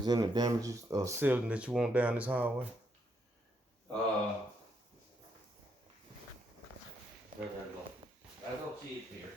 Is there any damages or ceiling that you want down this hallway? I don't see it here.